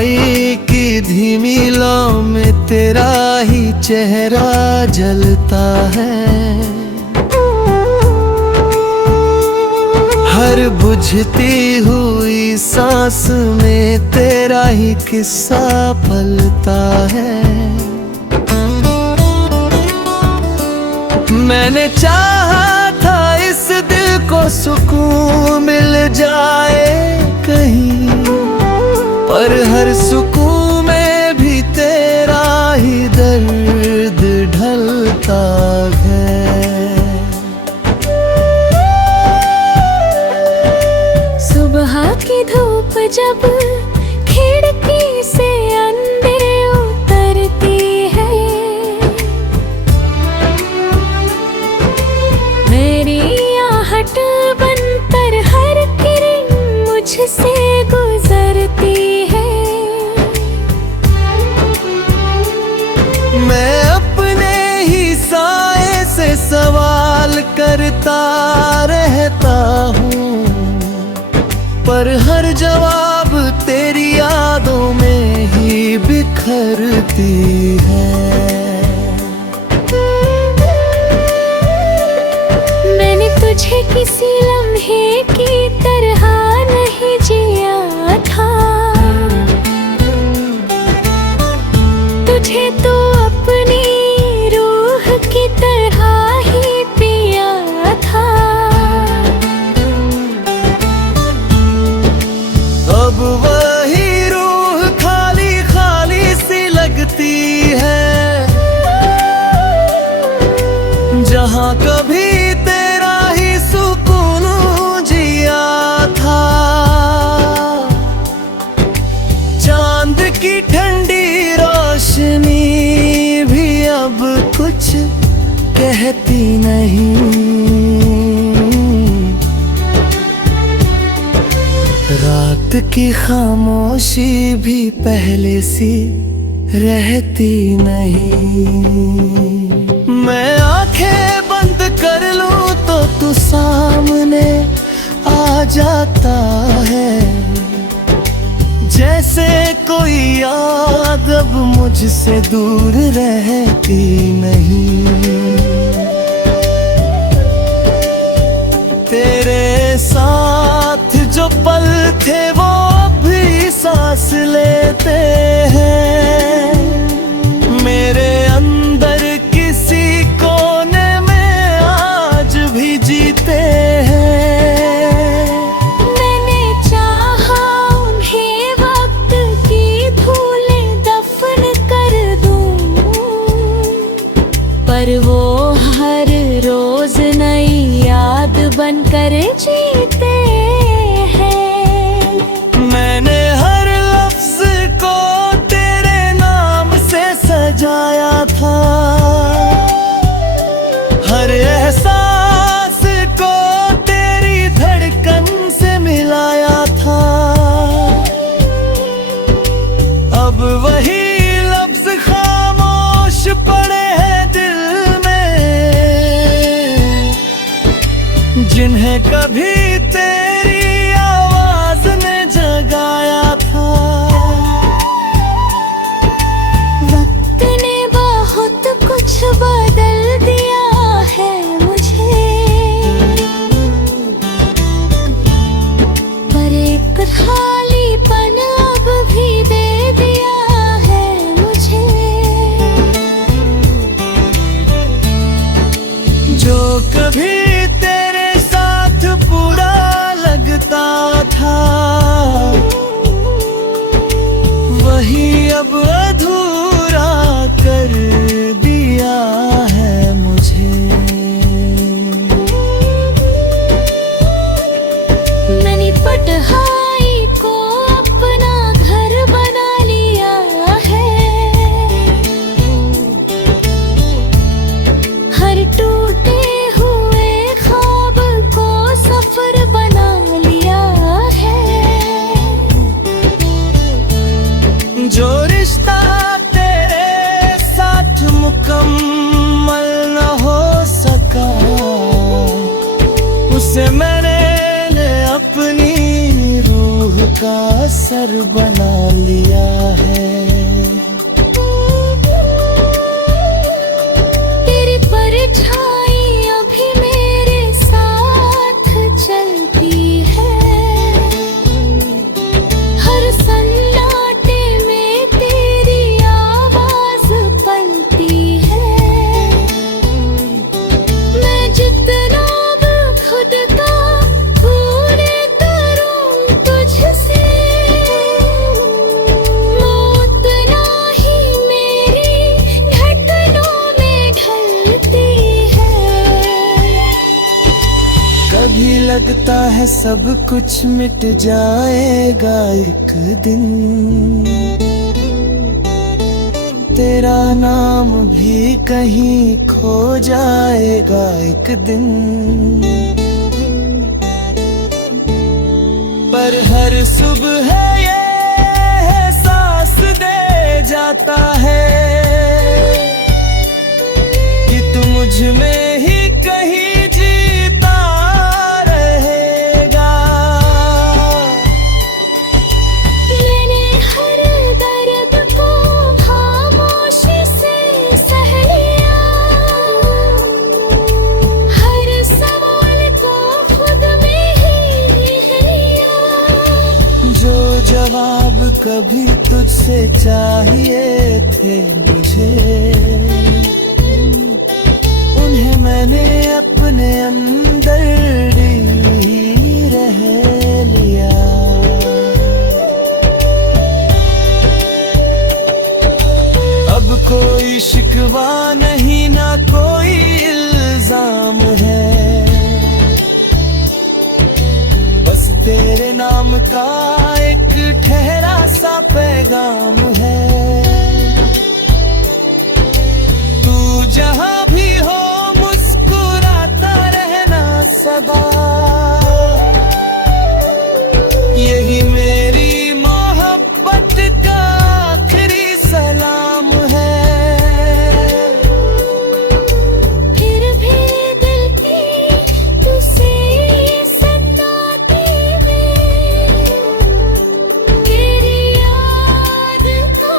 जुदाई की धीमी लौ में तेरा ही चेहरा जलता है। हर बुझती हुई सांस में तेरा ही किस्सा पलता है। मैंने चाहा था इस दिल को सुकून मिल जाए कहीं, पर हर सुकून में भी तेरा ही दर्द ढलता है। सुबह की धूप जब खिड़की से अंदर उतरती है, मेरी आहट बनकर हर किरण मुझसे गुजरती है। मैं अपने ही साए से सवाल करता रहता हूँ, पर हर जवाब तेरी यादों में ही बिखरती है। मैंने तुझे किसी लम्हे की तरह नहीं जिया था, तुझे तो अपनी रूह की तरह ही पिया था। अब वही रूह खाली खाली सी लगती है, जहाँ कभी तेरा ही सुकून जिया था। चांद की ठंडी रोशनी भी अब कुछ कहती नहीं, रात की खामोशी भी पहले सी रहती नहीं। मैं आंखें बंद कर लूं तो तू सामने आ जाता है, जैसे कोई याद अब मुझसे दूर रहती नहीं। तेरे साथ जो पल थे वो भी सांस लेते हैं, मेरे अंदर किसी कोने में आज भी जीते हैं। मैंने चाहा उन्हें वक्त की धूलें दफन कर दूं, पर वो हर रोज नई याद बनकर जीते हैं। मैंने हर लफ्ज को तेरे नाम से सजाया था, हर एहसास को तेरी धड़कन से मिलाया था। अब वही लफ्ज खामोश पड़े हैं दिल में, जिन्हें कभी तेरी आवाज ने जगाया था। वक्त ने बहुत कुछ बदल दिया है मुझे, पर एक खालीपन अब भी दे दिया है मुझे। जो कभी तेरे साथ पूरा लगता था, वही अब अधूरा कर दिया है मुझे। मैंने पटहाई को अपना घर बना लिया है, हर टूटे हुए ख्वाब को सफर बना लिया है। जो रिश्ता लगता है सब कुछ मिट जाएगा एक दिन, तेरा नाम भी कहीं खो जाएगा एक दिन। पर हर सुबह ये एहसास दे जाता है कि तू मुझ में ही कहीं जीता रहेगा। मैंने हर दर्द को खामोशी से सह लिया, हर सवाल को खुद में ही लिख लिया। जो जवाब कभी तुझसे चाहिए थे मुझे, उन्हें मैंने अपने अंदर ही रह लिया। अब कोई शिकवा नहीं, ना कोई इल्जाम है, बस तेरे नाम का एक ठहरा सा पैगाम है। तू जहां भी हो मुस्कुराता रहना सदा, यही मेरी मोहब्बत का आखिरी सलाम है। फिर भी दिल की तुझसे सताते हुए तेरी याद को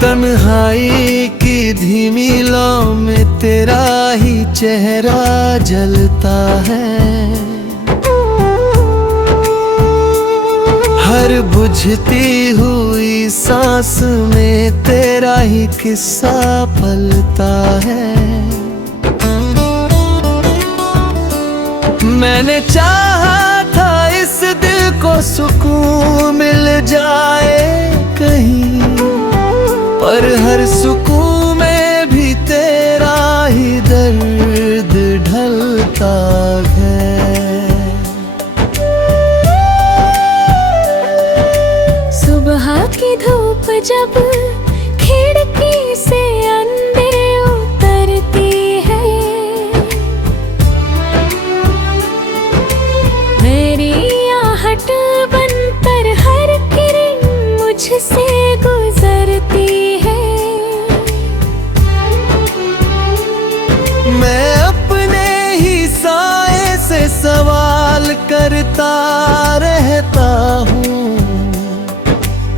तन्हाई की धीमी लौ में तेरा ही चेहरा जलता है, हर बुझती हुई सांस में तेरा ही किस्सा पलता है। मैंने चाहा था इस दिल को सुकून मिल जाए कहीं, पर हर सुकून में भी तेरा ही दर्द ढलता है। सुबह की धूप जब खिड़की से अंदर उतरती है, मेरी आहट बनकर हर किरण मुझसे गुजरती है। मैं अपने ही साए से सवाल करता रहता हूँ,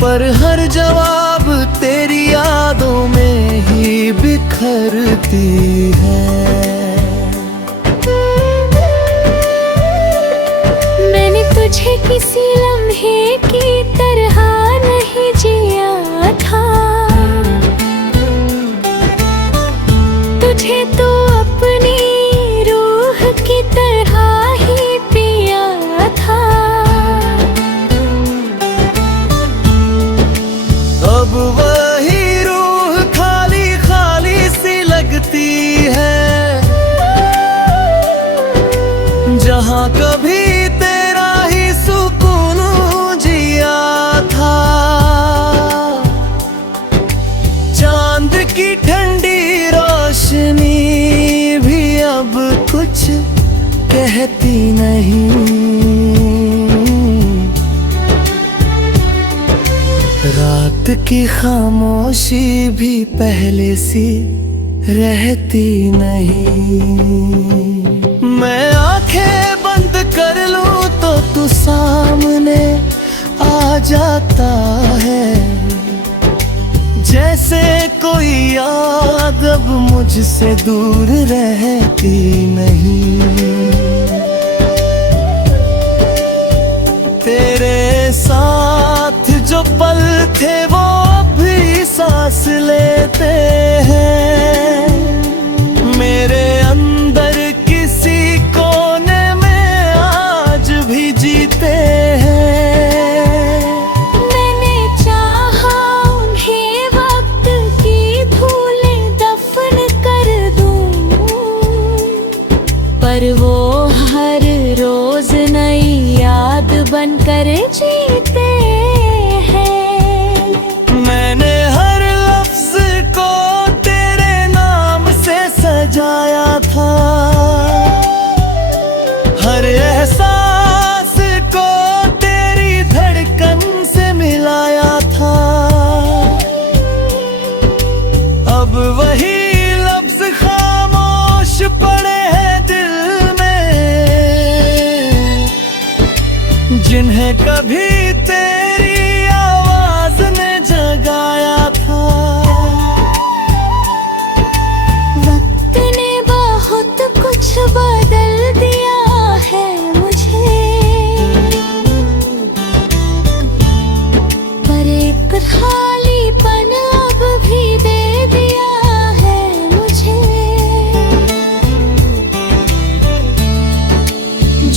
पर हर जवाब तेरी यादों में ही बिखरती है। मैंने तुझे किसी लम्हे की तरह नहीं जिया था, तुझे तो अपनी रूह की तरह ही पिया था। अब वही रूह खाली खाली सी लगती है, जहाँ कभी तेरा ही सुकून जिया था। चांद की ठंडी रोशनी भी अब कुछ कहती नहीं, रात की खामोशी भी पहले सी रहती नहीं। मैं आंखें बंद कर लूं तो तू सामने आ जाता है, जैसे कोई याद अब मुझसे दूर रहती नहीं। तेरे साथ जो पल थे वो भी सांस लेते हैं, मेरे अंदर किसी कोने में आज भी जीते हैं। पर वो हर रोज नई याद बनकर जीते हैं। मैंने हर लफ्ज को तेरे नाम से सजाया था, हर एहसास को तेरी धड़कन से मिलाया था। अब वही लफ्ज खामोश पड़े हैं दिल में, जिन्हें कभी तेरी आवाज ने जगाया था। वक्त ने बहुत कुछ बदल दिया है मुझे, पर एक खालीपन अब भी दे दिया है मुझे।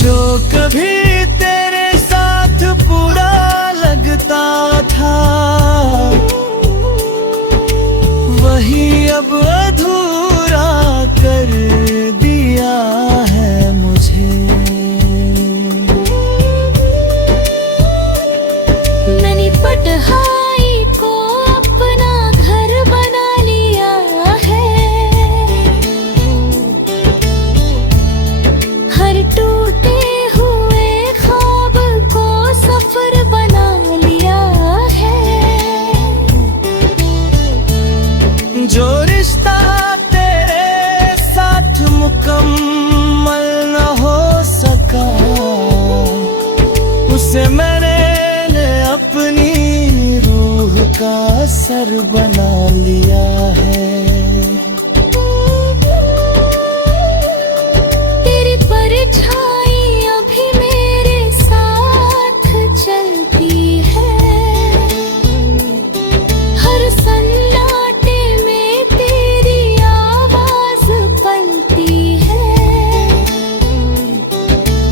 जो कभी तेरे साथ पूरा लगता था, वही अब अधूरा कर दिया है मुझे। मैंने पटहाई को अपना घर बना लिया है, हर टूटे हुए ख्वाब को सफर बना लिया है। जो रिश्ता तेरे साथ मुकम्मल न हो सका, उसे मैंने अपनी रूह का सर बना लिया है। तेरी परछाई अभी मेरे साथ चलती है, हर सन्नाटे में तेरी आवाज पलती है।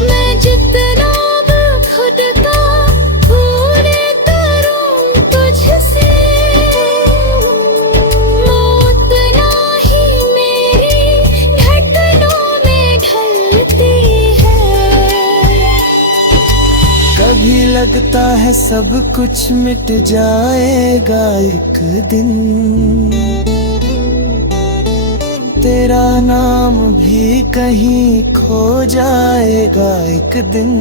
मैं जितना खुद का पूरे करूं तुझसे, उतना ही मेरी धड़कनों में ढलती है। कभी लगता है सब कुछ मिट जाएगा एक दिन, तेरा नाम भी कहीं खो जाएगा एक दिन।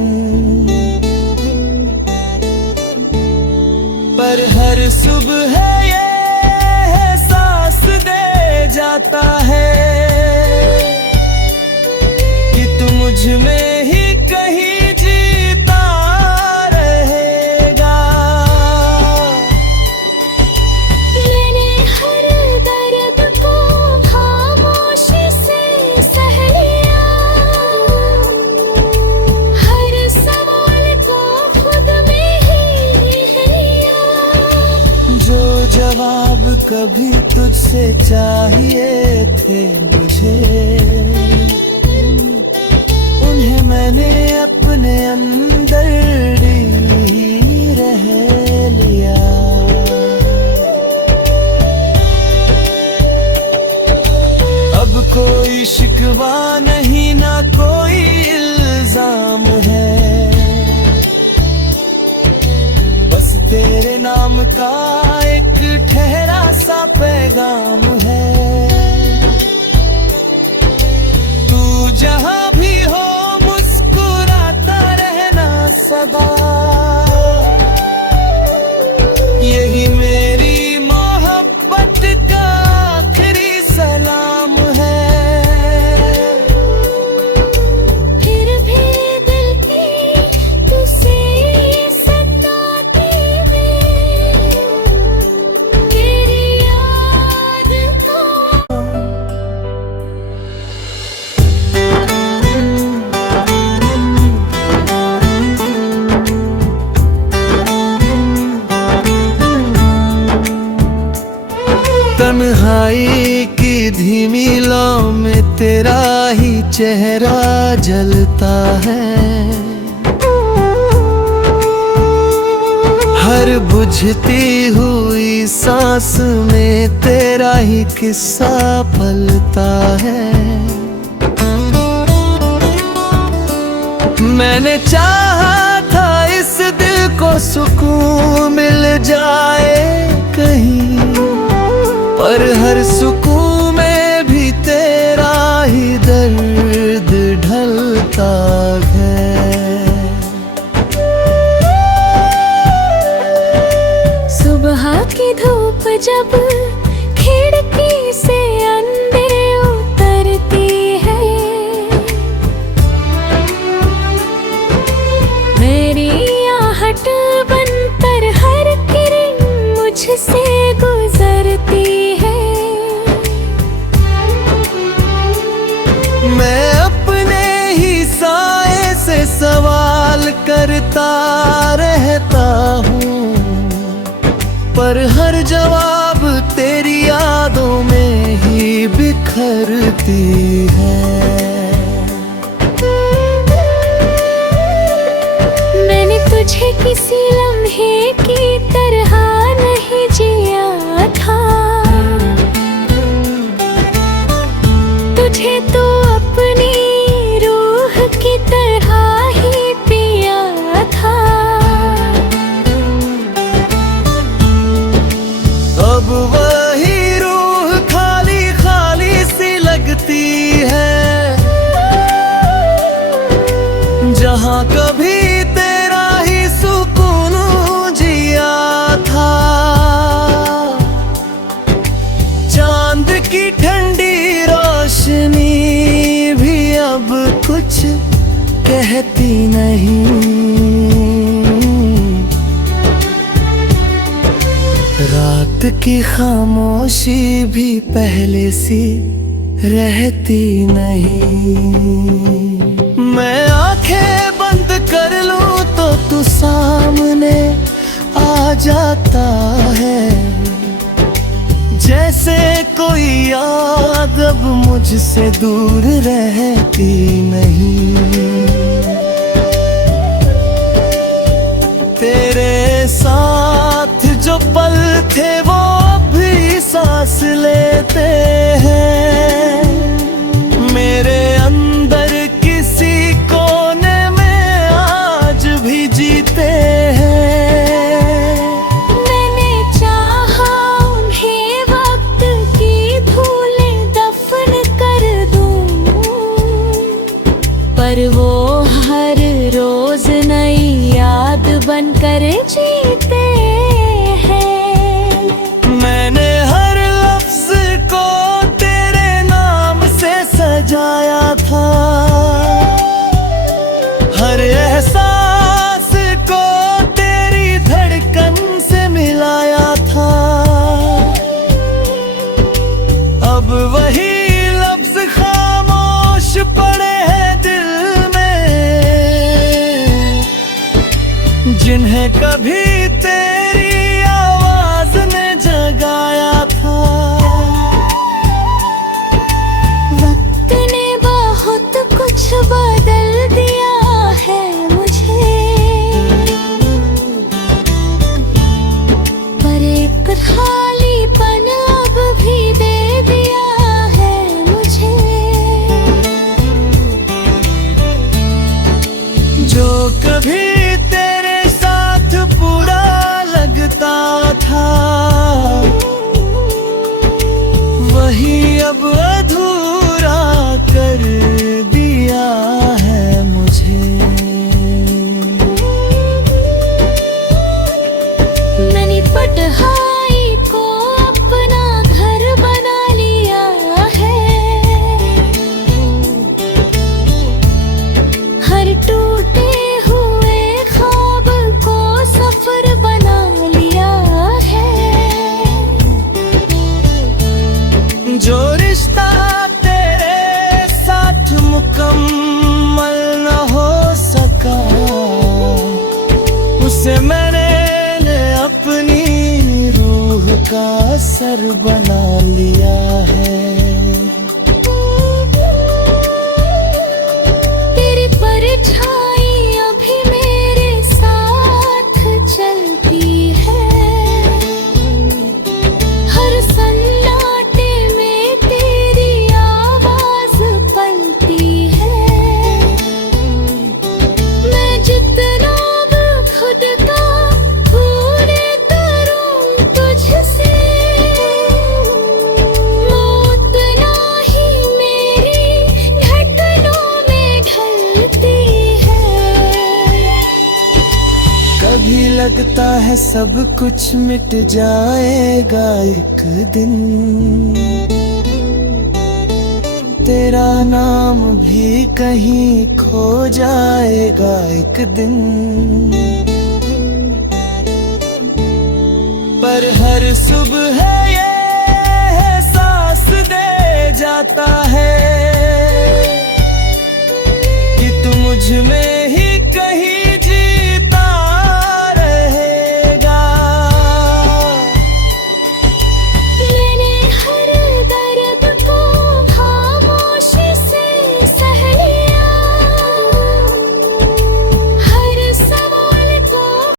पर हर सुबह ये एहसास दे जाता है कि तू मुझ में ही कहीं जीता रहेगा। मैंने हर दर्द को खामोशी से सह लिया, हर सवाल को खुद में ही लिया। जो जवाब कभी तुझसे चाहिए थे मुझे, उन्हें मैंने अपने अंदर ही रह लिया। अब कोई शिकवा नहीं, ना कोई इल्जाम है, बस तेरे नाम का एक ठहरा सा पैगाम है। तू जहां भी हो मुस्कुराता रहना सदा, यही मेरी मोहब्बत का आखिरी सलाम है। फिर भी दिल की तुझसे सताते में तेरी याद को तन्हाई की धीमी लौ में तेरा ही चेहरा जलता है, हर बुझती हुई सांस में तेरा ही किस्सा पलता है। मैंने चाहा था इस दिल को सुकून मिल जाए कहीं, पर हर सुकून में भी तेरा ही दर्द ढलता है। सुबह की धूप जब खिड़की से अंदर उतरती है, मेरी आहट बनकर हर किरण मुझसे गुजरती है। मैं अपने ही साए से सवाल करता रहता हूँ, पर हर जवाब तेरी यादों में ही बिखरती है। मैंने तुझे किसी लम्हे की तरह नहीं जिया था, तुझे तो अपनी रूह की तरह ही पिया था। अब वही रूह खाली खाली सी लगती है, जहाँ कभी तेरा ही सुकून जिया था। चांद की ठंडी रोशनी भी अब कुछ कहती नहीं, रात की खामोशी भी पहले सी रहती नहीं। मैं आंखें बंद कर लूं तो तू सामने आ जाता है, जैसे कोई याद अब मुझसे दूर रहती नहीं। तेरे साथ जो पल थे वो भी सांस लेते हैं, मेरे अंदर किसी कोने में आज भी जीते हैं। मैंने चाहा उन्हें वक्त की धूलें दफन कर दूं, पर वो हर रोज नई याद बनकर जीते हैं। मैंने हर लफ्ज को तेरे नाम से सजाया था, हर एहसास को तेरी धड़कन से मिलाया था। अब वही लफ्ज खामोश पड़े हैं दिल में, जिन्हें कभी तेरी आवाज ने जगाया था। वक्त ने बहुत कुछ बदल दिया है मुझे, पर एक खालीपन अब भी दे दिया है मुझे। जो कभी तेरे साथ पूरा लगता था, वही अब अधूरा कर दिया है मुझे। मैंने पटहाई को अपना घर बना लिया है, हर टूटे हुए ख्वाब को सफर बना लिया है। जो रिश्ता तेरे साथ मुकम्मल न हो सका, उसे मैंने अपनी रूह का सर बना लिया है। तेरी परछाई अभी मेरे साथ चलती है, हर सन्नाटे में तेरी लगता है सब कुछ मिट जाएगा एक दिन, तेरा नाम भी कहीं खो जाएगा एक दिन। पर हर सुबह ये एहसास दे जाता